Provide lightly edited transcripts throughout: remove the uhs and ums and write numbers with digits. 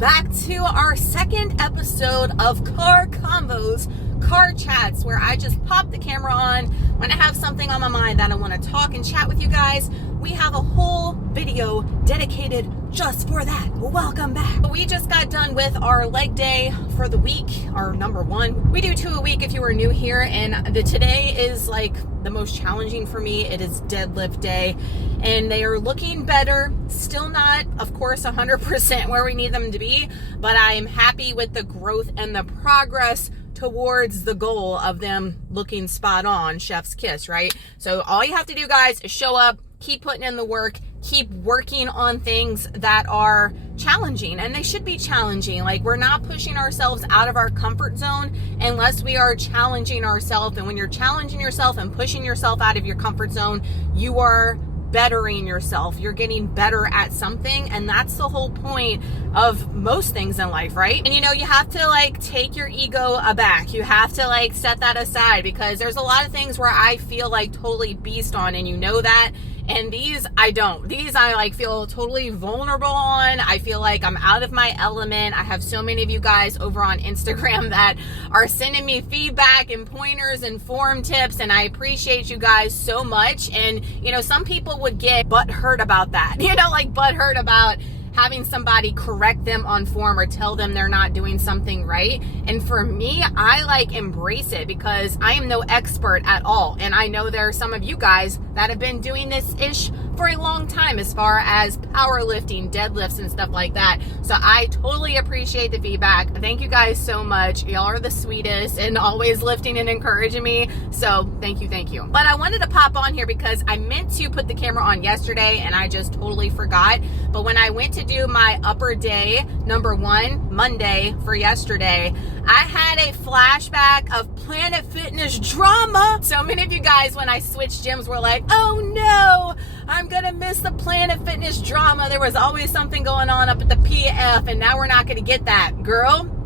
back to our second episode of Car Convos, Car Chats, where I just pop the camera on when I have something on my mind that I want to talk and chat with you guys. We have a whole video dedicated just for that. Welcome back. We just got done with our leg day for the week, our number one. We do 2 a week if you are new here, and today is like the most challenging for me. It is deadlift day, and they are looking better. Still not, of course, 100% where we need them to be, but I am happy with the growth and the progress towards the goal of them looking spot on, chef's kiss, right? So all you have to do, guys, is show up, keep putting in the work, keep working on things that are challenging, and they should be challenging. Like, we're not pushing ourselves out of our comfort zone unless we are challenging ourselves. And when you're challenging yourself and pushing yourself out of your comfort zone, you are bettering yourself. You're getting better at something, and that's the whole point of most things in life, right? And you know, you have to like take your ego aback. You have to like set that aside, because there's a lot of things where I feel like totally beast on, and you know that. And these, I don't. These I like feel totally vulnerable on. I feel like I'm out of my element. I have so many of you guys over on Instagram that are sending me feedback and pointers and form tips, and I appreciate you guys so much. And, you know, some people would get butthurt about that. You know, like butthurt about having somebody correct them on form or tell them they're not doing something right. And for me, I like embrace it, because I am no expert at all. And I know there are some of you guys that have been doing this ish for a long time as far as powerlifting, deadlifts, and stuff like that. So I totally appreciate the feedback. Thank you guys so much. Y'all are the sweetest and always lifting and encouraging me. So thank you, thank you. But I wanted to pop on here because I meant to put the camera on yesterday and I just totally forgot. But when I went to do my upper day, number one, Monday for yesterday, I had a flashback of Planet Fitness drama. So many of you guys, when I switched gyms, were like, oh no, I'm gonna miss the Planet Fitness drama. There was always something going on up at the PF, and now we're not gonna get that. Girl,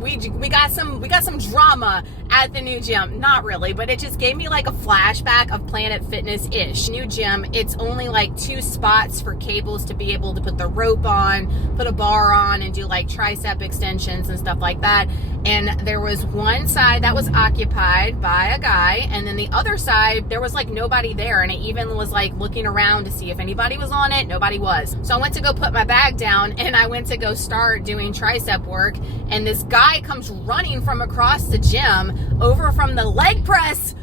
we got some drama at the new gym. Not really, but it just gave me like a flashback of Planet Fitness-ish. New gym, it's only like 2 spots for cables to be able to put the rope on, put a bar on, and do like tricep extensions and stuff like that. And there was one side that was occupied by a guy, and then the other side, there was like nobody there. And I even was like looking around to see if anybody was on it. Nobody was. So I went to go put my bag down, and I went to go start doing tricep work. And this guy comes running from across the gym over from the leg press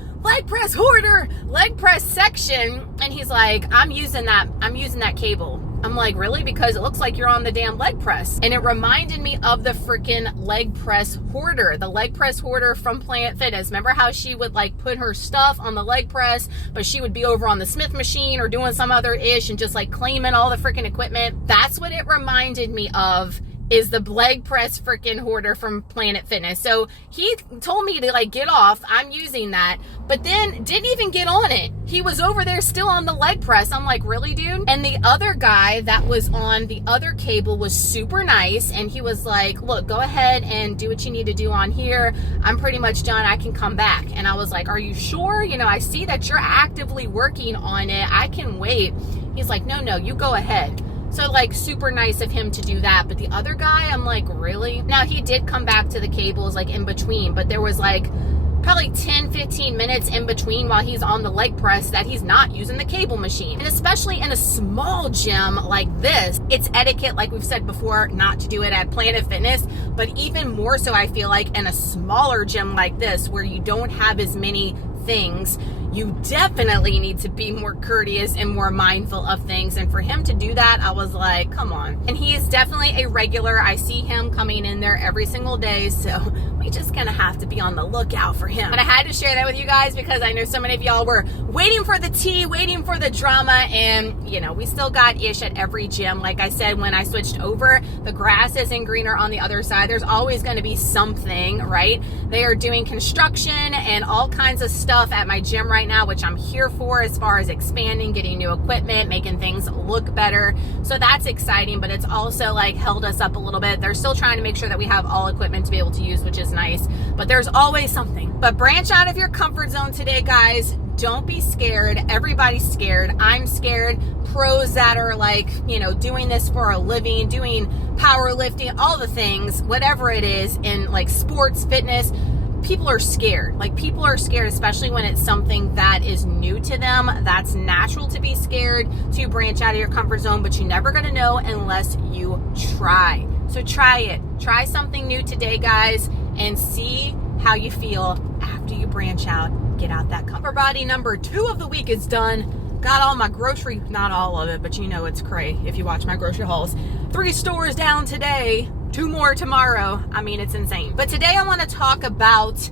hoarder, leg press section. And he's like, I'm using that cable. I'm like, really? Because it looks like you're on the damn leg press. And it reminded me of the freaking leg press hoarder, the leg press hoarder from Planet Fitness. Remember how she would like put her stuff on the leg press, but she would be over on the Smith machine or doing some other ish and just like claiming all the freaking equipment. That's what it reminded me of, is the leg press freaking hoarder from Planet Fitness. So he told me to like get off. I'm using that, but then didn't even get on it. He was over there still on the leg press. I'm like, really, dude? And the other guy that was on the other cable was super nice, and he was like, look, go ahead and do what you need to do on here. I'm pretty much done. I can come back. And I was like, are you sure? You know, I see that you're actively working on it. I can wait. He's like, no, you go ahead. So like super nice of him to do that. But the other guy, I'm like, really? Now he did come back to the cables like in between, but there was like probably 10-15 minutes in between while he's on the leg press that he's not using the cable machine. And especially in a small gym like this, it's etiquette, like we've said before, not to do it at Planet Fitness, but even more so I feel like in a smaller gym like this where you don't have as many things, you definitely need to be more courteous and more mindful of things. And for him to do that, I was like, come on. And he is definitely a regular. I see him coming in there every single day, so we just gonna have to be on the lookout for him. But I had to share that with you guys because I know so many of y'all were waiting for the tea, waiting for the drama, and you know, we still got ish at every gym. Like I said, when I switched over, the grass isn't greener on the other side. There's always going to be something, right? They are doing construction and all kinds of stuff at my gym right now, which I'm here for as far as expanding, getting new equipment, making things look better. So that's exciting, but it's also like held us up a little bit. They're still trying to make sure that we have all equipment to be able to use, which is nice, but there's always something. But branch out of your comfort zone today, guys. Don't be scared. Everybody's scared. I'm scared. pros that are like, you know, doing this for a living, doing powerlifting, all the things, whatever it is in like sports, fitness, people are scared. Like, people are scared, especially when it's something that is new to them. That's natural to be scared, to branch out of your comfort zone, but you're never going to know unless you try. So try it. Try something new today, guys, and see how you feel after you branch out. Get out that comfort. Body number 2 of the week is done. Got all my grocery, not all of it, but you know it's cray if you watch my grocery hauls. 3 stores down today, 2 more tomorrow. I mean, it's insane. But today I want to talk about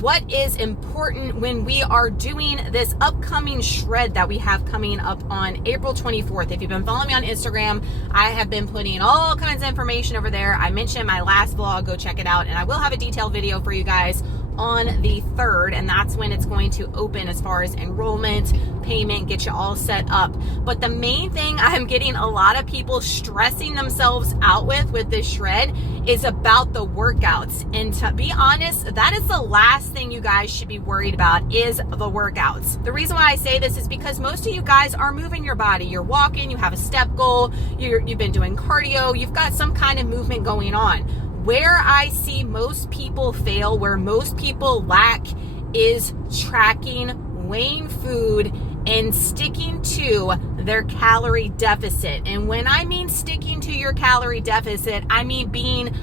what is important when we are doing this upcoming shred that we have coming up on April 24th. If you've been following me on Instagram, I have been putting all kinds of information over there. I mentioned in my last vlog, go check it out, and I will have a detailed video for you guys on the 3rd, and that's when it's going to open as far as enrollment, payment, get you all set up. But the main thing I'm getting a lot of people stressing themselves out with this shred is about the workouts. And to be honest, that is the last thing you guys should be worried about, is the workouts. The reason why I say this is because most of you guys are moving your body. You're walking, you have a step goal, you've been doing cardio, you've got some kind of movement going on. Where I see most people fail, where most people lack, is tracking, weighing food, and sticking to their calorie deficit. And when I mean sticking to your calorie deficit, I mean being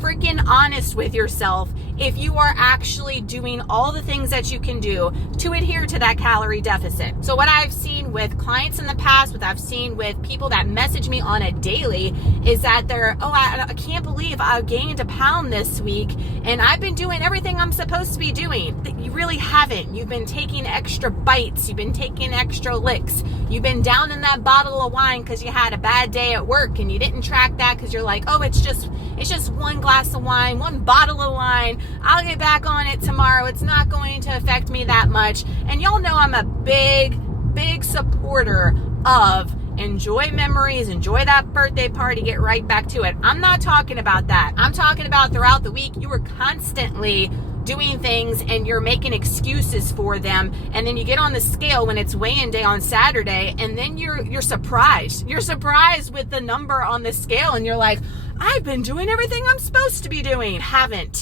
freaking honest with yourself. If you are actually doing all the things that you can do to adhere to that calorie deficit. So what I've seen with clients in the past, what I've seen with people that message me on a daily, is that they're, I can't believe I gained a pound this week and I've been doing everything I'm supposed to be doing. You really haven't. You've been taking extra bites. You've been taking extra licks. You've been down in that bottle of wine because you had a bad day at work and you didn't track that because you're like, oh, it's just 1 glass of wine, 1 bottle of wine. I'll get back on it tomorrow. It's not going to affect me that much. And y'all know I'm a big supporter of enjoy memories, enjoy that birthday party, get right back to it. I'm not talking about that. I'm talking about throughout the week, you are constantly doing things and you're making excuses for them, and then you get on the scale when it's weigh-in day on Saturday, and then you're surprised. You're surprised with the number on the scale, and you're like, I've been doing everything I'm supposed to be doing.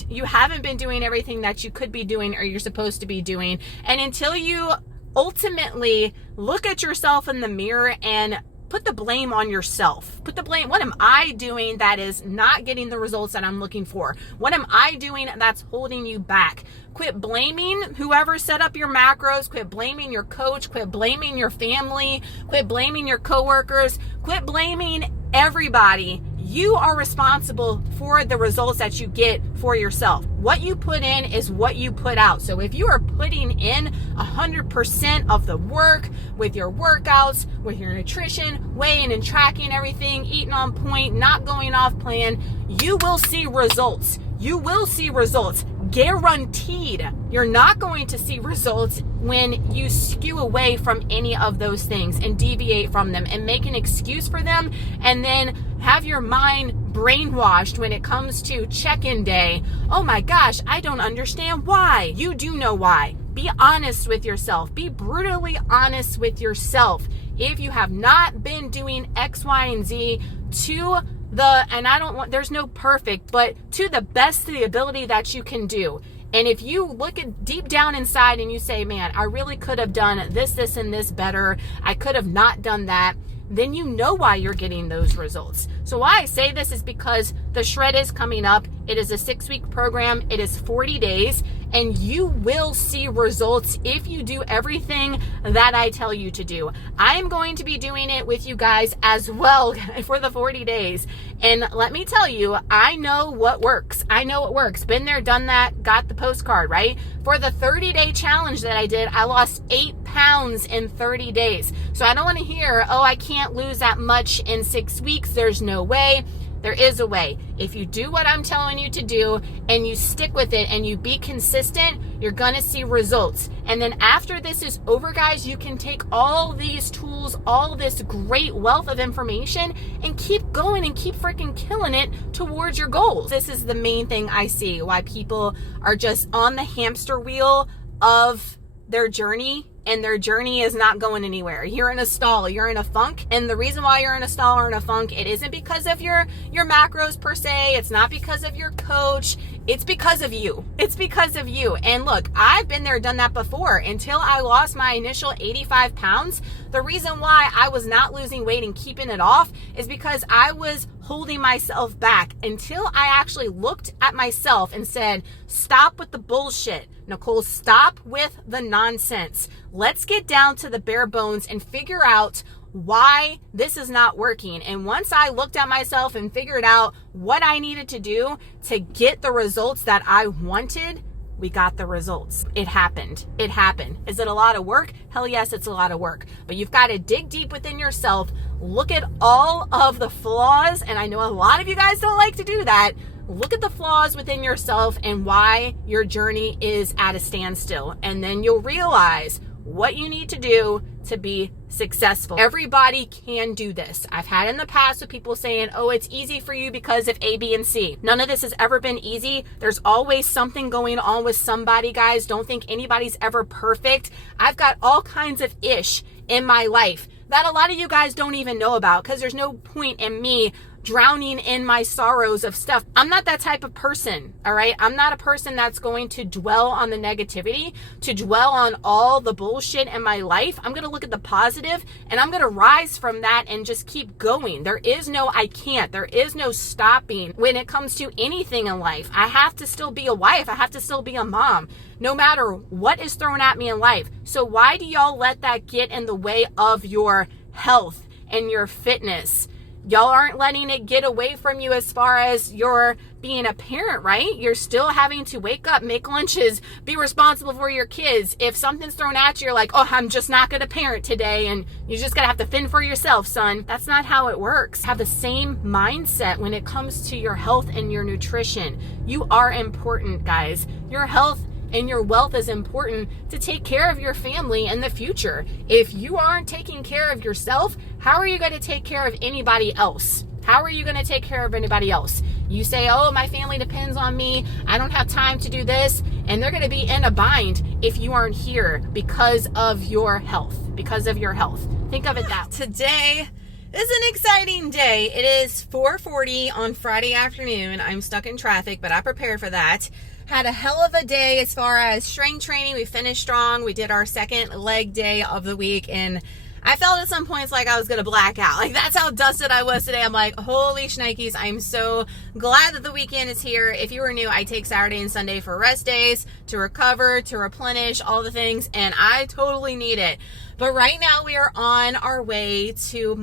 You haven't been doing everything that you could be doing or you're supposed to be doing. And until you ultimately look at yourself in the mirror and put the blame on yourself. Put the blame. What am I doing that is not getting the results that I'm looking for? What am I doing that's holding you back? Quit blaming whoever set up your macros. Quit blaming your coach. Quit blaming your family. Quit blaming your coworkers. Quit blaming everybody. You are responsible for the results that you get for yourself. What you put in is what you put out. So if you are putting in 100% of the work with your workouts, with your nutrition, weighing and tracking everything, eating on point, not going off plan, you will see results. You will see results. Guaranteed. You're not going to see results when you skew away from any of those things and deviate from them and make an excuse for them, and then have your mind brainwashed when it comes to check-in day. Oh my gosh, I don't understand why. You do know why. Be honest with yourself. Be brutally honest with yourself. If you have not been doing X, Y, and Z to there's no perfect, but to the best of the ability that you can do. And if you look at deep down inside and you say, man, I really could have done this, and this better. I could have not done that. Then you know why you're getting those results. So why I say this is because the shred is coming up. It is a 6-week program. It is 40 days, and you will see results if you do everything that I tell you to do. I am going to be doing it with you guys as well for the 40 days. And let me tell you, I know what works. I know what works. Been there, done that, got the postcard, right? For the 30-day challenge that I did, I lost 8 pounds in 30 days. So I don't want to hear, oh, I can't lose that much in 6 weeks. There's no way. There is a way. If you do what I'm telling you to do and you stick with it and you be consistent, you're gonna see results. And then after this is over, guys, you can take all these tools, all this great wealth of information, and keep going and keep freaking killing it towards your goals. This is the main thing I see why people are just on the hamster wheel of their journey and their journey is not going anywhere. You're in a stall, you're in a funk, and the reason why you're in a stall or in a funk, it isn't because of your macros per se, it's not because of your coach, it's because of you. It's because of you. And look, I've been there, done that before. Until I lost my initial 85 pounds, the reason why I was not losing weight and keeping it off is because I was holding myself back until I actually looked at myself and said, stop with the bullshit. Nicole, stop with the nonsense. Let's get down to the bare bones and figure out why this is not working. And once I looked at myself and figured out what I needed to do to get the results that I wanted, we got the results. It happened. It happened. Is it a lot of work? Hell yes, it's a lot of work. But you've got to dig deep within yourself, look at all of the flaws, and I know a lot of you guys don't like to do that. Look at the flaws within yourself and why your journey is at a standstill. And then you'll realize what you need to do to be successful. Everybody can do this. I've had in the past with people saying, oh, it's easy for you because of A, B, and C. None of this has ever been easy. There's always something going on with somebody, guys. Don't think anybody's ever perfect. I've got all kinds of ish in my life that a lot of you guys don't even know about, because there's no point in me drowning in my sorrows of stuff. I'm not that type of person, all right? I'm not a person that's going to dwell on the negativity, to dwell on all the bullshit in my life. I'm going to look at the positive and I'm going to rise from that and just keep going. There is no I can't. There is no stopping when it comes to anything in life. I have to still be a wife. I have to still be a mom, no matter what is thrown at me in life. So why do y'all let that get in the way of your health and your fitness? Y'all aren't letting it get away from you as far as your being a parent, right? You're still having to wake up, make lunches, be responsible for your kids. If something's thrown at you, you're like, oh, I'm just not going to parent today, and you just got to have to fend for yourself, son. That's not how it works. Have the same mindset when it comes to your health and your nutrition. You are important, guys. Your health and your wealth is important to take care of your family in the future. If you aren't taking care of yourself, how are you going to take care of anybody else? How are you going to take care of anybody else? You say, oh, my family depends on me. I don't have time to do this. And they're going to be in a bind if you aren't here because of your health, because of your health. Think of it that way. Today is an exciting day. It is 4:40 on Friday afternoon. I'm stuck in traffic, but I prepared for that. Had a hell of a day as far as strength training. We finished strong. We did our second leg day of the week, and I felt at some points like I was going to black out. Like, that's how dusted I was today. I'm like, holy shnikes, I'm so glad that the weekend is here. If you were new, I take Saturday and Sunday for rest days, to recover, to replenish, all the things, and I totally need it. But right now we are on our way to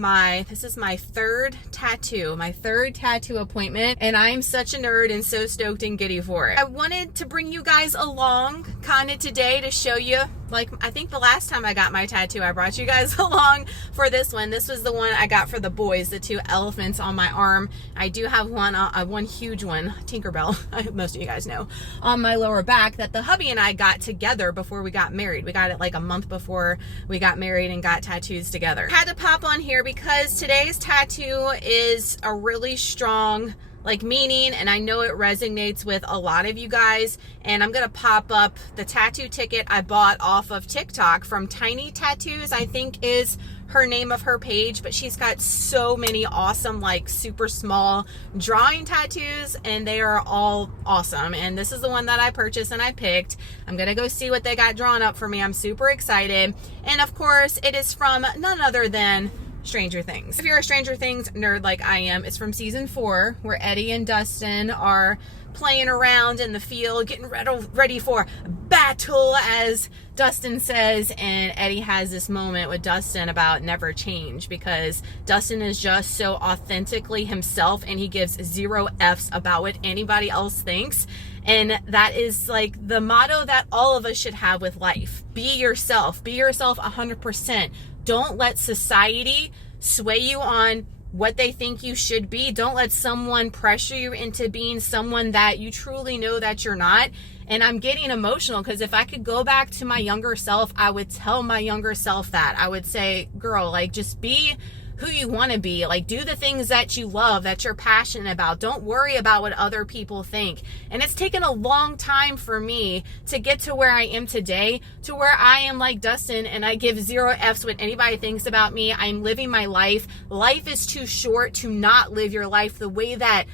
this is my third tattoo appointment, and I'm such a nerd and so stoked and giddy for it. I wanted to bring you guys along kind of today to show you, like, I think the last time I got my tattoo, I brought you guys along for this one. This was the one I got for the boys, the two elephants on my arm. I do have one huge one, Tinkerbell, most of you guys know, on my lower back that the hubby and I got together before we got married. We got it like a month before we got married and got tattoos together. Had to pop on here because today's tattoo is a really strong meaning, and I know it resonates with a lot of you guys. And I'm gonna pop up the tattoo ticket I bought off of TikTok from Tiny Tattoos, I think is her name of her page, but she's got so many awesome, super small drawing tattoos, and they are all awesome. And this is the one that I purchased and I picked. I'm gonna go see what they got drawn up for me. I'm super excited. And of course, it is from none other than Stranger Things. If you're a Stranger Things nerd like I am, it's from season 4, where Eddie and Dustin are playing around in the field, getting ready for battle, as Dustin says, and Eddie has this moment with Dustin about never change, because Dustin is just so authentically himself, and he gives 0 F's about what anybody else thinks. And that is the motto that all of us should have with life. Be yourself 100%. Don't let society sway you on what they think you should be. Don't let someone pressure you into being someone that you truly know that you're not. And I'm getting emotional because if I could go back to my younger self, I would tell my younger self that. I would say, girl, just be who you want to be. Like, do the things that you love, that you're passionate about. Don't worry about what other people think. And it's taken a long time for me to get to where I am today, to where I am like Dustin and I give 0 F's what anybody thinks about me. I'm living my life. Life is too short to not live your life the way that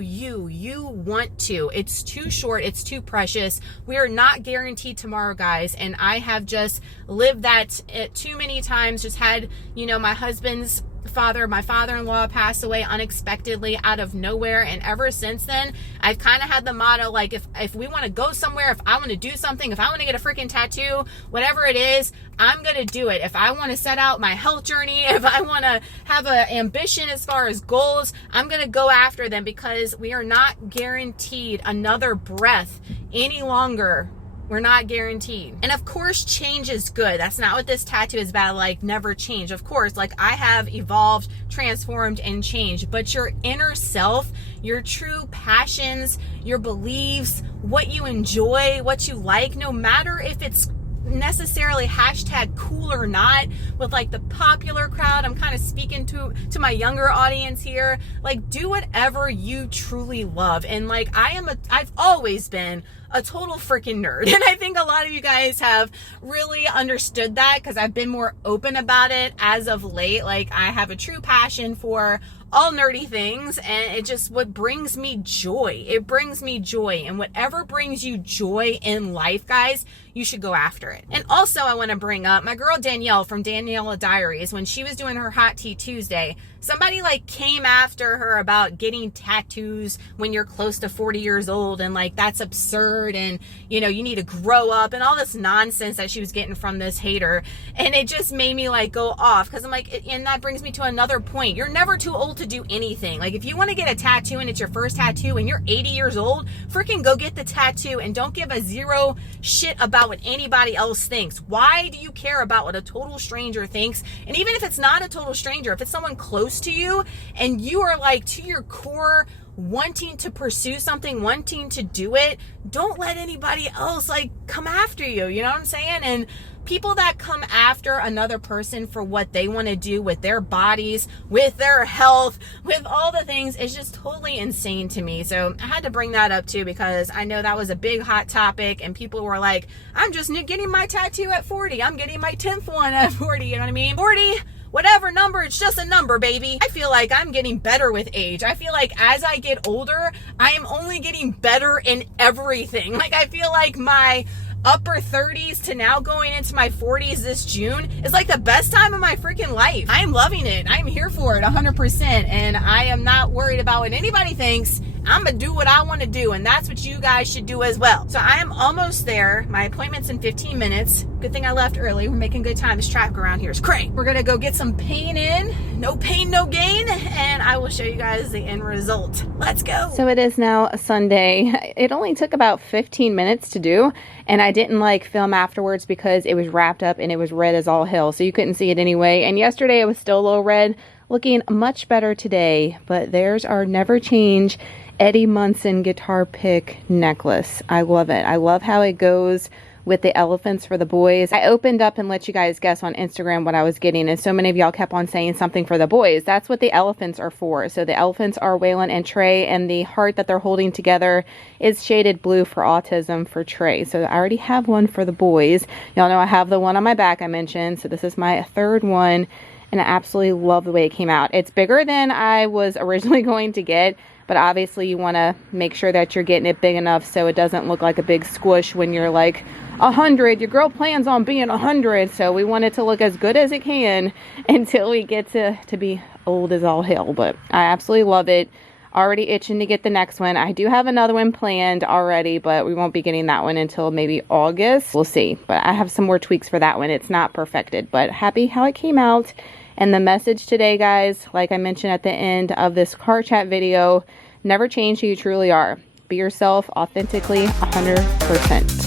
you want to. It's too short. It's too precious. We are not guaranteed tomorrow, guys. And I have just lived that too many times. Just had, you know, my husband's father, my father-in-law passed away unexpectedly out of nowhere, and ever since then I've kind of had the motto, like, if we want to go somewhere, if I want to do something, if I want to get a freaking tattoo, whatever it is, I'm gonna do it. If I want to set out my health journey, if I want to have an ambition as far as goals, I'm gonna go after them, because we are not guaranteed another breath any longer. We're not guaranteed. And of course, change is good. That's not what this tattoo is about, like never change. Of course, like I have evolved, transformed, and changed. But your inner self, your true passions, your beliefs, what you enjoy, what you like, no matter if it's necessarily hashtag cool or not with like the popular crowd. I'm kind of speaking to my younger audience here. Like, do whatever you truly love. And like, I've always been a total freaking nerd, and I think a lot of you guys have really understood that, because I've been more open about it as of late. Like, I have a true passion for all nerdy things, and it just what brings me joy. It brings me joy, and whatever brings you joy in life, guys, you should go after it. And also, I want to bring up my girl Danielle from Daniela Diaries. When she was doing her Hot Tea Tuesday, somebody like came after her about getting tattoos when you're close to 40 years old, and like that's absurd, and you know, you need to grow up, and all this nonsense that she was getting from this hater. And it just made me like go off, because I'm like, and that brings me to another point. You're never too old to do anything. Like, if you want to get a tattoo and it's your first tattoo and you're 80 years old, freaking go get the tattoo, and don't give a zero shit about what anybody else thinks. Why do you care about what a total stranger thinks? And even if it's not a total stranger, if it's someone close to you and you are like to your core wanting to pursue something, wanting to do it, don't let anybody else like come after you. You know what I'm saying? And people that come after another person for what they want to do with their bodies, with their health, with all the things, is just totally insane to me. So I had to bring that up too, because I know that was a big hot topic, and people were like, I'm just getting my tattoo at 40. I'm getting my 10th one at 40. You know what I mean? 40, whatever number, it's just a number, baby. I feel like I'm getting better with age. I feel like as I get older, I am only getting better in everything. Like, I feel like my upper 30s to now going into my 40s this June is like the best time of my freaking life. I'm loving it. I'm here for it 100%. And I am not worried about what anybody thinks. I'm gonna do what I want to do, and that's what you guys should do as well. So I am almost there. My appointment's in 15 minutes. Good thing I left early. We're making good time. This traffic around here is crazy. We're gonna go get some paint in. No pain, no gain. And I will show you guys the end result. Let's go. So it is now a Sunday. It only took about 15 minutes to do, and I didn't like film afterwards because it was wrapped up and it was red as all hell, so you couldn't see it anyway. And yesterday it was still a little red. Looking much better today, but there's our Never Change Eddie Munson guitar pick necklace. I love it. I love how it goes with the elephants for the boys. I opened up and let you guys guess on Instagram what I was getting, and so many of y'all kept on saying something for the boys. That's what the elephants are for. So the elephants are Waylon and Trey, and the heart that they're holding together is shaded blue for autism for Trey. So I already have one for the boys. Y'all know I have the one on my back I mentioned, so this is my third one, and I absolutely love the way it came out. It's bigger than I was originally going to get, but obviously you want to make sure that you're getting it big enough so it doesn't look like a big squish when you're like 100. Your girl plans on being 100, so we want it to look as good as it can until we get to be old as all hell. But I absolutely love it. Already itching to get the next one. I do have another one planned already, but we won't be getting that one until maybe August. We'll see. But I have some more tweaks for that one. It's not perfected, but happy how it came out. And the message today, guys, like I mentioned at the end of this car chat video, never change who you truly are. Be yourself authentically 100%.